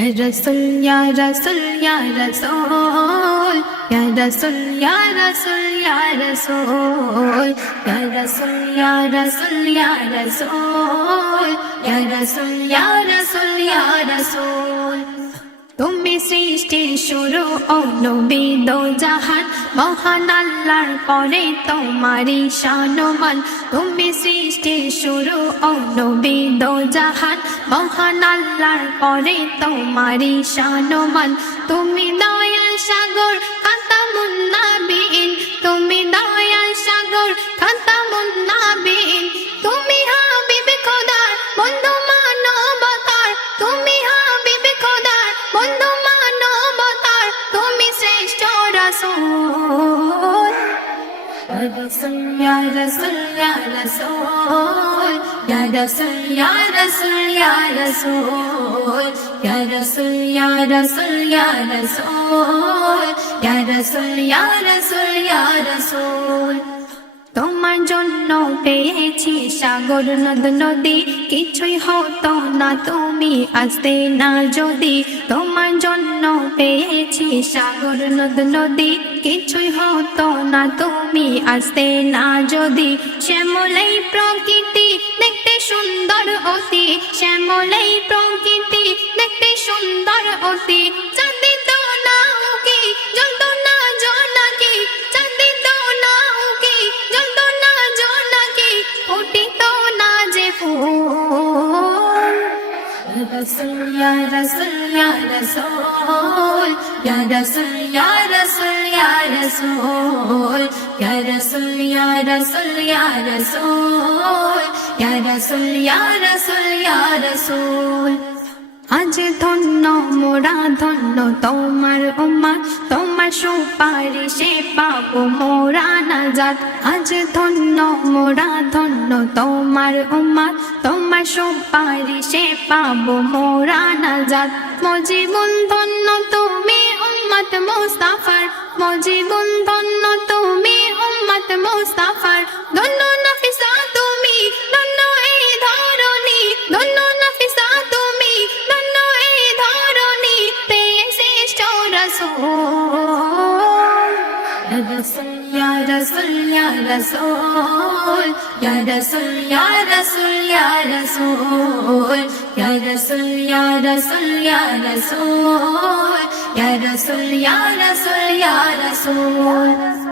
रसूल या रसूल या रसूल या रसूल या रसूल या रसूल या रसूल या रसूल या रसूल या रसूल या रसूल या रसूल তুমি সৃষ্টির শুরু ও নবী দো জাহান মহান আল্লাহর পরে তোমারই শানমান তুমি সৃষ্টির শুরু ও নবী দো জাহান মহান আল্লাহর পরে তোমারই শানমান তুমি দয়াল সাগর খাতামুন নাবিয়িন তুমি দয়াল সাগর খাতামুন নাবিয়িন তুমি হাবিব খোদার বন্ধু মানবতার তুমি হাবিব খোদার বন্ধু মানবতার তুমি শ্রেষ্ঠ রাসূল ইয়া রাসূল ইয়া রাসূল ইয়া রাসূল ইয়া রাসূল ইয়া রাসূল ইয়া রাসূল ইয়া রাসূল ইয়া রাসূল ইয়া রাসূল ইয়া রাসূল ইয়া রাসূল তোমার জন্য পেয়েছি সাগর নদ নদী কিছুই হতো না তুমি আসতে না যদি তোমার জন্য পেয়েছি সাগর নদ নদী কিছুই হতো না তুমি আসতে না যদি শ্যামলাই প্রকৃতি দেখতে সুন্দর অতি শ্যামলাই প্রকৃতি দেখতে সুন্দর অতি চাঁদে তো না উকি জ্বলতো না জোনাকি চাঁদে তো না উকি জ্বলতো না জোনাকি ফুটিত না যে ফুল রসুল ইয়া রসুল ইয়া রসুল ইয়া রসুল ইয়া রসুল ইয়া রসুল ইয়া রসুল ইয়া রসুল ইয়া রসুল ইয়া রসুল ইয়া রসুল ইয়া রসুল আজ ধন্য মোরা ধন্য তোমার উম্মত তোমার সুপারিশে পাবো মোরা নাজাত আজ ধন্য মোরা ধন্য তোমার উম্মত তোমার সুপারিশে পাবো মোরা নাজাত মজিবুল ধন্য তুমি উম্মত মুস্তাফার মজিবুল ধন্য তুমি উম্মত মুস্তাফার ধন্য নফিসা তুমি ধন্য এই ধরণী ধন্য নফিসা তুমি ধন্য এই ধরণী পেয়ে শ্রেষ্ঠ রাসূল ইয়া রাসূল ইয়া রাসূল ইয়া রাসূল ইয়া রাসূল ইয়া রাসূল ইয়া রাসূল ইয়া রাসূল ইয়া রাসূল ইয়া রাসূল ইয়া রাসূল ইয়া রাসূল ইয়া রাসূল